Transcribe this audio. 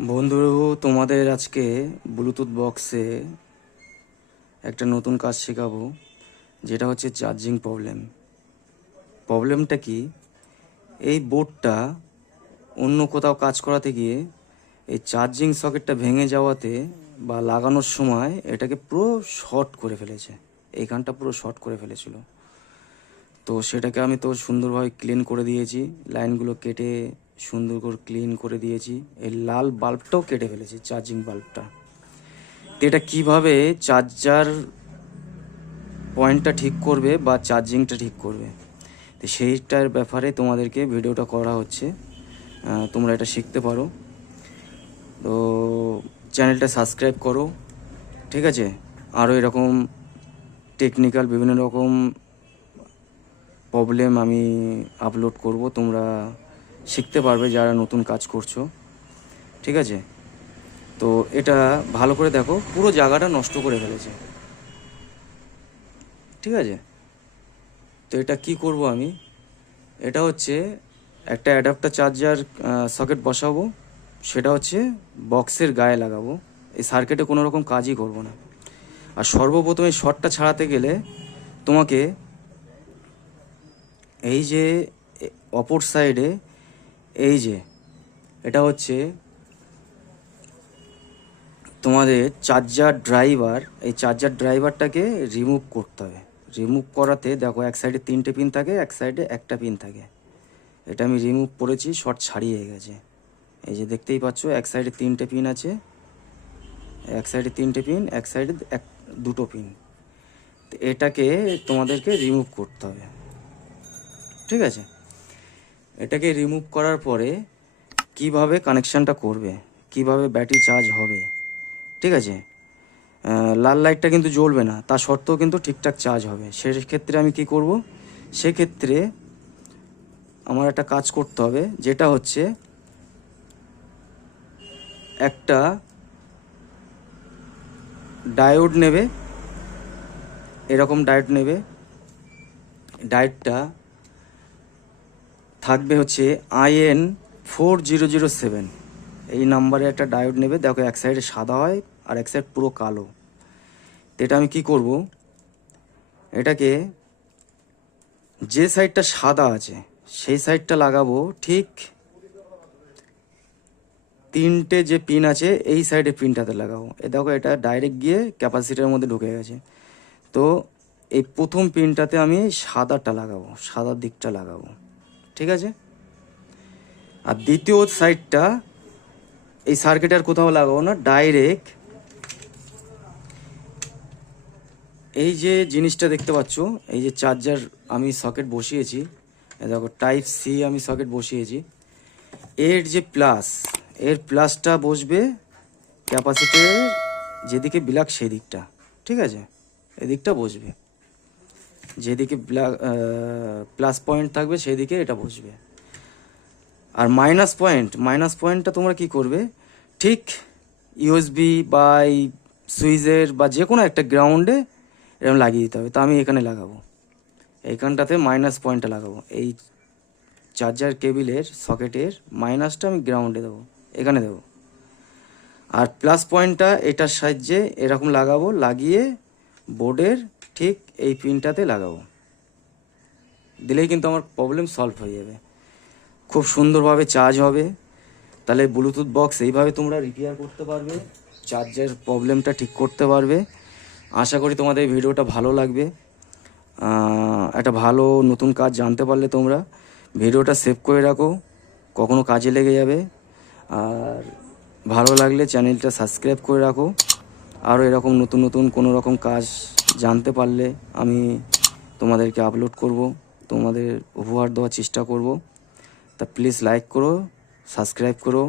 বন্ধুরা, তোমাদের আজকে ব্লুটুথ বক্সে একটা নতুন কাজ শেখাবো, যেটা হচ্ছে চার্জিং প্রবলেমটা কি? এই বোর্ডটা অন্য কোথাও কাজ করাতে গিয়ে এই চার্জিং সকেটটা ভেঙে যাওয়াতে বা লাগানোর সময় এটাকে পুরো শর্ট করে ফেলেছে। এইখানটা পুরো শর্ট করে ফেলেছিল। তো সেটাকে আমি তো সুন্দরভাবে ক্লিন করে দিয়েছি, লাইনগুলো কেটে সুন্দর করে ক্লিন করে দিয়েছি। এই লাল বাল্বটাও কেটে ফেলেছি, চার্জিং বাল্বটা। তো এটা কীভাবে চার্জার পয়েন্টটা ঠিক করবে বা চার্জিংটা ঠিক করবে, তো সেইটার ব্যাপারে তোমাদেরকে ভিডিওটা করা হচ্ছে। তোমরা এটা শিখতে পারো। তো চ্যানেলটা সাবস্ক্রাইব করো, ঠিক আছে? আরও এরকম টেকনিক্যাল বিভিন্ন রকম প্রবলেম আমি আপলোড করব, তোমরা শিখতে পারবে যারা নতুন কাজ করছো, ঠিক আছে? তো এটা ভালো করে দেখো, পুরো জায়গাটা নষ্ট করে ফেলেছে, ঠিক আছে? তো এটা কি করব আমি? এটা হচ্ছে একটা অ্যাডাপ্টার চার্জার সকেট বসাবো, সেটা হচ্ছে বক্সের গায়ে লাগাবো। এই সার্কিটে কোনো রকম কাজই করব না। আর সর্বপ্রথমে শর্টটা ছাড়াতে গেলে তোমাকে এই যে অপর সাইডে এই যে এটা হচ্ছে তোমাদের চার্জার ড্রাইভার, এই চার্জার ড্রাইভারটাকে রিমুভ করতে হবে। রিমুভ করাতে দেখো, এক সাইডে 3টে পিন থাকে, এক সাইডে একটা পিন থাকে। এটা আমি রিমুভ করেছি, শর্ট ছাড়িয়ে গেছে। এই যে দেখতেই পাচ্ছ, এক সাইডে 3টে পিন আছে, এক সাইডে 3টে পিন, এক সাইডে দুটো পিন। তো এটাকে তোমাদেরকে রিমুভ করতে হবে, ঠিক আছে? এটাকে রিমুভ করার পরে কিভাবে কানেকশানটা করবে, কিভাবে ব্যাটারি চার্জ হবে, ঠিক আছে? লাল লাইটটা কিন্তু জ্বলবে না, তা সত্ত্বেও কিন্তু ঠিকঠাক চার্জ হবে। সেক্ষেত্রে আমি কি করব? সেক্ষেত্রে আমার একটা কাজ করতে হবে, যেটা হচ্ছে একটা ডায়োড নেবে, এরকম ডায়োড নেবে। ডায়োডটা থাকবে হচ্ছে IN4007, এই নাম্বারে একটা ডায়োড নেবে। দেখো, এক সাইডে সাদা হয় আর এক সাইড পুরো কালো। তো এটা আমি কি করব? এটাকে যে সাইডটা সাদা আছে সেই সাইডটা লাগাবো, ঠিক 3টে যে পিন আছে এই সাইডে পিনটাতে লাগাবো। এ দেখো, এটা ডাইরেক্ট গিয়ে ক্যাপাসিটারের মধ্যে ঢুকে গেছে। তো এই প্রথম পিনটাতে আমি সাদাটা লাগাবো, সাদার দিকটা লাগাবো, ঠিক আছে? আর দ্বিতীয় সাইডটা এই সার্কিটের কোথাও লাগাবো না, ডাইরেক্ট এই যে জিনিসটা দেখতে পাচ্ছ, এই যে চার্জার আমি সকেট বসিয়েছি, দেখো টাইপ সি আমি সকেট বসিয়েছি। এর যে প্লাস, এর প্লাসটা বসবে ক্যাপাসিটরের যেদিকে ব্ল্যাক সেই দিকটা, ঠিক আছে? এদিকটা বসবে, যেদিকে প্লাস পয়েন্ট থাকবে সেই দিকে এটা বসবে। আর মাইনাস পয়েন্টটা তোমরা কি করবে? ঠিক ইউএসবি বা এই সুইচের বা যে কোনো একটা গ্রাউন্ডে এরকম লাগিয়ে দিতে হবে। তো আমি এখানে লাগাবো, এইখানটাতে মাইনাস পয়েন্টটা লাগাবো। এই চার্জার কেবিলের সকেটের মাইনাসটা আমি গ্রাউন্ডে দেবো, এখানে দেবো। আর প্লাস পয়েন্টটা এটার সাহায্যে এরকম লাগাবো, লাগিয়ে বোর্ডের ঠিক এই পিনটাতে লাগাবো। দিলেই কিন্তু আমার প্রবলেম সলভ হয়ে যাবে, খুব সুন্দরভাবে চার্জ হবে। তাহলে ব্লুটুথ বক্স এইভাবে তোমরা রিপেয়ার করতে পারবে, চার্জের প্রবলেমটা ঠিক করতে পারবে। আশা করি তোমাদের ভিডিওটা ভালো লাগবে। একটা ভালো নতুন কাজ জানতে পারলে তোমরা ভিডিওটা সেভ করে রাখো, কখনো কাজে লেগে যাবে। আর ভালো লাগলে চ্যানেলটা সাবস্ক্রাইব করে রাখো। আরও এরকম নতুন নতুন কোনো রকম কাজ জানতে পারলে আমি তোমাদেরকে আপলোড করব, তোমাদের উপহার দেওয়ার চেষ্টা করব। তা প্লিজ লাইক করো, সাবস্ক্রাইব করো।